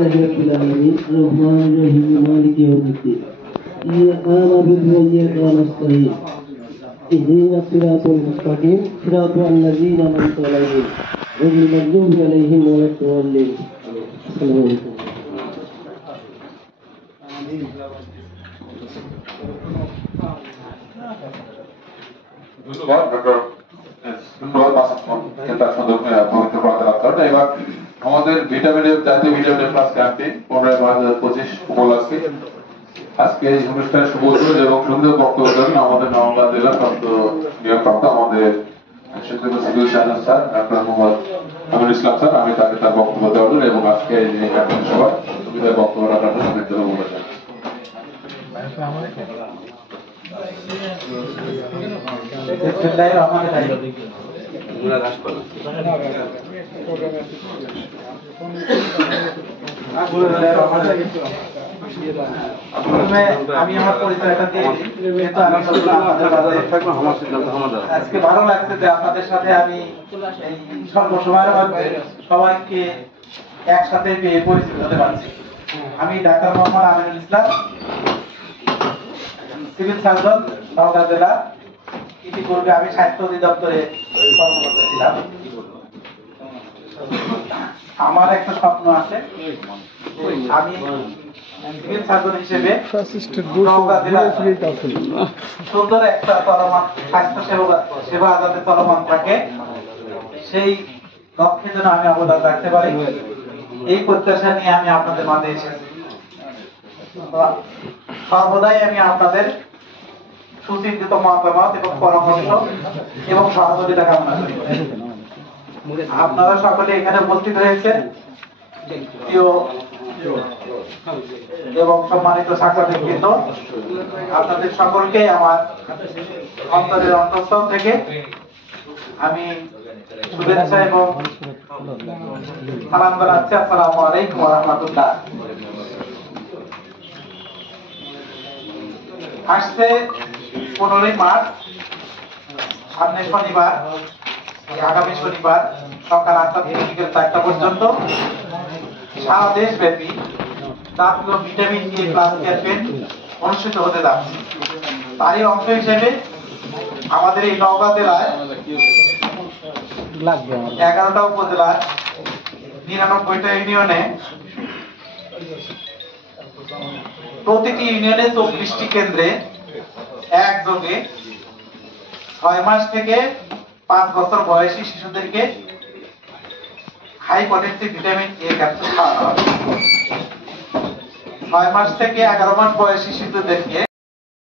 لله رب العالمين الرحمن الرحيم مالك يوم الدين إياك نعبد وإياك نستعين اهدنا الصراط المستقيم صراط الذين أنعمت عليهم غير المغضوب عليهم ولا الضالين السلام عليكم এবার আমাদের ভিটামিন জাতীয় ভিটামিন প্লাস ক্যাম্পে 15/2025 উপলক্ষে আজকে এই অনুষ্ঠানে শুভ উদ্বোধন এবং সুন্দর বক্তব্য দেন আমাদের নওগাঁ জেলা নিয়োগপ্রাপ্ত আমাদের civil surgeon sir doctor Mohammad Aminul Islam sir. আমি তাকে তার বক্তব্য দেওয়ার জন্য এবং আজকে এই ক্যাম্পেইন সভায় সুবিধার বক্তব্য রাখার জন্য আমি জন্য বলেছেন। আমি আমার পরিচয়টা দিয়ে আজকে ভালো লাগছে যে আপনাদের সাথে আমি স্বল্প সময়ের মধ্যে সবাইকে একসাথে পেয়ে পরিচিত হতে পারছি। আমি ডাক্তার মোহাম্মদ আমিনুল ইসলাম, সিভিল সার্জন, নওগাঁ জেলা। ইতিপূর্বে আমি স্বাস্থ্য অধিদপ্তরে কর্মরত ছিলাম। আমার একটা স্বপ্ন আছে, আমি সিভিল সার্জন হিসেবে নওগাঁ জেলায় সুন্দর একটা চলমান স্বাস্থ্য সেবা যাতে চলমান থাকে সেই লক্ষ্যে যেন আমি অবদান রাখতে পারি, এই প্রত্যাশা নিয়ে আমি আপনাদের মাঝে এসেছি। সর্বদাই আমি আপনাদের সুচিন্তিত মতামত এবং পরামর্শ এবং সহযোগিতা কামনা করি। আপনারা সকলে এখানে উপস্থিত হয়েছেন, প্রিয় এবং সম্মানিত সাংবাদিকবৃন্দ, আপনাদের সকলকে আমার অন্তরের অন্তঃস্থল থেকে আমি শুভেচ্ছা এবং সালাম জানাচ্ছি। আসসালামু আলাইকুম ওয়া রাহমাতুল্লাহ। আসছে 15ই মার্চ, সামনে শনিবার, আগামী শনিবার সকাল 8টা থেকে বিকেল 4টা পর্যন্ত সারা দেশব্যাপী জাতীয় ভিটামিন এ প্লাস ক্যাম্পেইন অনুষ্ঠিত হতে যাচ্ছে। তারই অংশ হিসেবে আমাদের এই নওগাঁ জেলায় 11টা উপজেলার 99টা ইউনিয়নে প্রতিটি ইউনিয়নে 24টি কেন্দ্রে একযোগে 6 মাস থেকে 5 বছর বয়সী শিশুদেরকে high potency vitamin A capsule খাওয়ানো হবে। 6 মাস থেকে 11 মাস বয়সী শিশুদেরকে